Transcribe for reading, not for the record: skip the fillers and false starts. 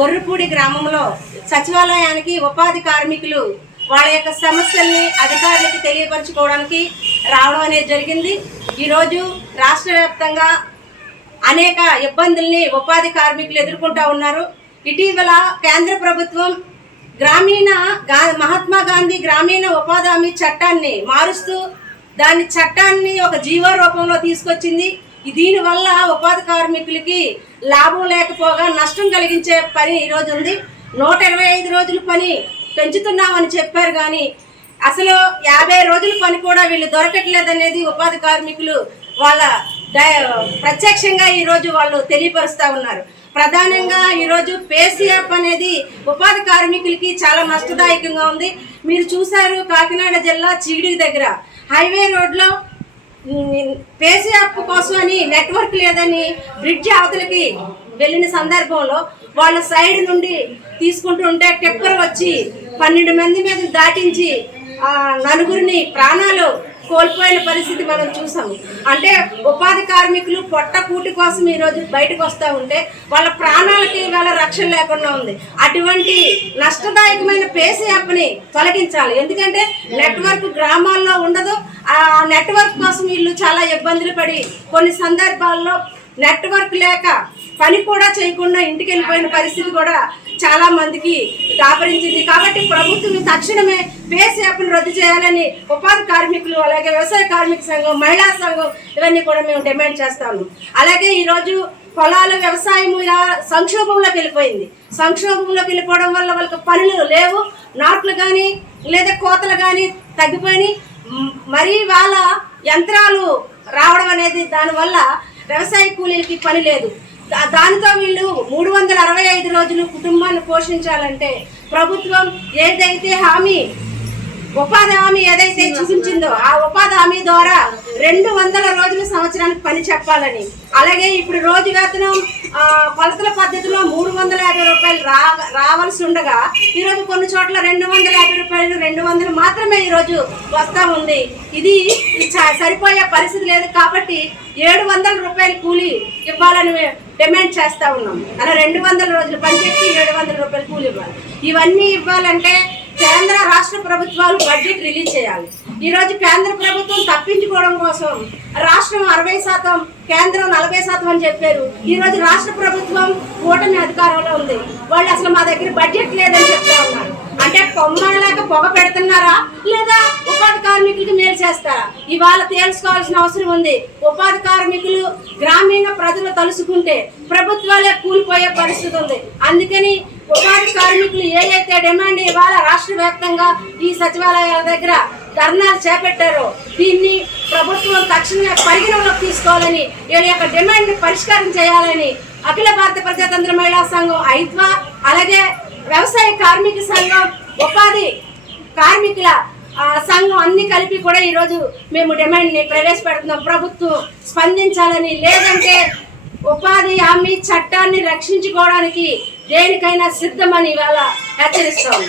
గొర్రుపూడి గ్రామంలో సచివాలయానికి ఉపాధి కార్మికులు వాళ్ళ యొక్క సమస్యల్ని అధికారులకు తెలియపరచుకోవడానికి రావడం అనేది జరిగింది. ఈరోజు రాష్ట్ర వ్యాప్తంగా అనేక ఇబ్బందుల్ని ఉపాధి కార్మికులు ఎదుర్కొంటూ ఉన్నారు. ఇటీవల కేంద్ర ప్రభుత్వం మహాత్మా గాంధీ గ్రామీణ ఉపాధి హామీ చట్టాన్ని మారుస్తూ దాని చట్టాన్ని ఒక జీవో రూపంలో తీసుకొచ్చింది. దీనివల్ల ఉపాధి కార్మికులకి లాభం లేకపోగా నష్టం కలిగించే పని ఈరోజు ఉంది. 125 రోజుల పని పెంచుతున్నామని చెప్పారు, కానీ అసలు 50 రోజుల పని కూడా వీళ్ళు దొరకట్లేదనేది ఉపాధి కార్మికులు వాళ్ళ ప్రత్యక్షంగా ఈరోజు వాళ్ళు తెలియపరుస్తూ ఉన్నారు. ప్రధానంగా ఈరోజు పేసీఎఫ్ అనేది ఉపాధి కార్మికులకి చాలా నష్టదాయకంగా ఉంది. మీరు చూశారు, కాకినాడ జిల్లా చీడి దగ్గర హైవే రోడ్లో పేసీఎఫ్ కోసం అని నెట్వర్క్ లేదని బ్రిడ్జ్ అవతలకి వెళ్ళిన సందర్భంలో వాళ్ళ సైడ్ నుండి తీసుకుంటూ ఉంటే టెప్పర్ వచ్చి 12 మంది మీద దాటించి 4గురిని ప్రాణాలు కోల్పోయిన పరిస్థితి మనం చూసాము. అంటే ఉపాధి కార్మికులు పొట్ట కూటి కోసం ఈరోజు బయటకు వస్తూ ఉంటే వాళ్ళ ప్రాణాలకి వాళ్ళ రక్షణ లేకుండా ఉంది. అటువంటి నష్టదాయకమైన పేసీఎఫ్ని తొలగించాలి. ఎందుకంటే నెట్వర్క్ గ్రామాల్లో ఉండదు. ఆ నెట్వర్క్ కోసం వీళ్ళు చాలా ఇబ్బందులు పడి కొన్ని సందర్భాల్లో నెట్వర్క్ లేక పని కూడా చేయకుండా ఇంటికి వెళ్ళిపోయిన పరిస్థితి కూడా చాలా మందికి దాపరించింది. కాబట్టి ప్రభుత్వం తక్షణమే పేసీఎఫ్ను రద్దు చేయాలని ఉపాధి కార్మికులు, అలాగే వ్యవసాయ కార్మిక సంఘం, మహిళా సంఘం ఇవన్నీ కూడా మేము డిమాండ్ చేస్తాము. అలాగే ఈరోజు పొలాల వ్యవసాయం ఇలా సంక్షోభంలోకి వెళ్ళిపోయింది. సంక్షోభంలోకి వెళ్ళిపోవడం వల్ల వాళ్ళకి పనులు లేవు, నాట్లు కానీ లేదా కోతలు కానీ తగ్గిపోయి మరీ వాళ్ళ యంత్రాలు రావడం అనేది దానివల్ల వ్యవసాయ కూలీలకి పని లేదు. దానితో వీళ్ళు 365 రోజులు కుటుంబాన్ని పోషించాలంటే ప్రభుత్వం ఏదైతే ఉపాధి హామీ ఏదైతే చూపించిందో ఆ ఉపాధి హామీ ద్వారా 200 రోజులు సంవత్సరానికి పని చెప్పాలని, అలాగే ఇప్పుడు రోజు వేతనం కొలతల పద్ధతిలో 350 రూపాయలు రావాల్సి ఉండగా ఈరోజు కొన్ని చోట్ల 250 రూపాయలు 200 మాత్రమే ఈరోజు వస్తూ ఉంది. ఇది సరిపోయే పరిస్థితి లేదు. కాబట్టి 700 రూపాయలు కూలీ ఇవ్వాలని డిమాండ్ చేస్తూ ఉన్నాం. అలా 200 రోజులు పనిచేసి 700 రూపాయలు కూలీ ఇవ్వాలి. ఇవన్నీ ఇవ్వాలంటే కేంద్ర రాష్ట్ర ప్రభుత్వాలు బడ్జెట్ రిలీజ్ చేయాలి. ఈరోజు కేంద్ర ప్రభుత్వం తప్పించుకోవడం కోసం రాష్ట్రం 60%, కేంద్రం 40% అని చెప్పారు. ఈరోజు రాష్ట్ర ప్రభుత్వం కూటమి అధికారంలో ఉంది. వాళ్ళు అసలు మా దగ్గర బడ్జెట్ లేదని చెప్తా ఉన్నారు. అంటే కొమ్మలేక పొగ పెడుతున్నారా లేదా ఉపాధి కార్మికులకి మేలు చేస్తారా? ఇవాళ తేల్చుకోవాల్సిన అవసరం ఉంది. ఉపాధి కార్మికులు గ్రామీణ ప్రజలు తలుసుకుంటే ప్రభుత్వాలే కూలిపోయే పరిస్థితి ఉంది. అందుకని ఉపాధి కార్మికులు ఏదైతే డిమాండ్ ఇవాళ రాష్ట్ర వ్యాప్తంగా ఈ సచివాలయాల దగ్గర ధర్నాలు చేపట్టారో దీన్ని ప్రభుత్వం తక్షణమే పరిగణలోకి తీసుకోవాలని, వీళ్ళ యొక్క డిమాండ్ని పరిష్కారం చేయాలని అఖిల భారత ప్రజాతంత్ర మహిళా సంఘం ఐద్వా, అలాగే వ్యవసాయ కార్మిక సంఘం, ఉపాధి కార్మికుల సంఘం అన్ని కలిపి కూడా ఈరోజు మేము డిమాండ్ని ప్రవేశపెడుతున్నాం. ప్రభుత్వం స్పందించాలని, లేదంటే ఉపాధి హామీ చట్టాన్ని రక్షించుకోవడానికి దేనికైనా సిద్ధమని ఇవాళ హెచ్చరిస్తాం.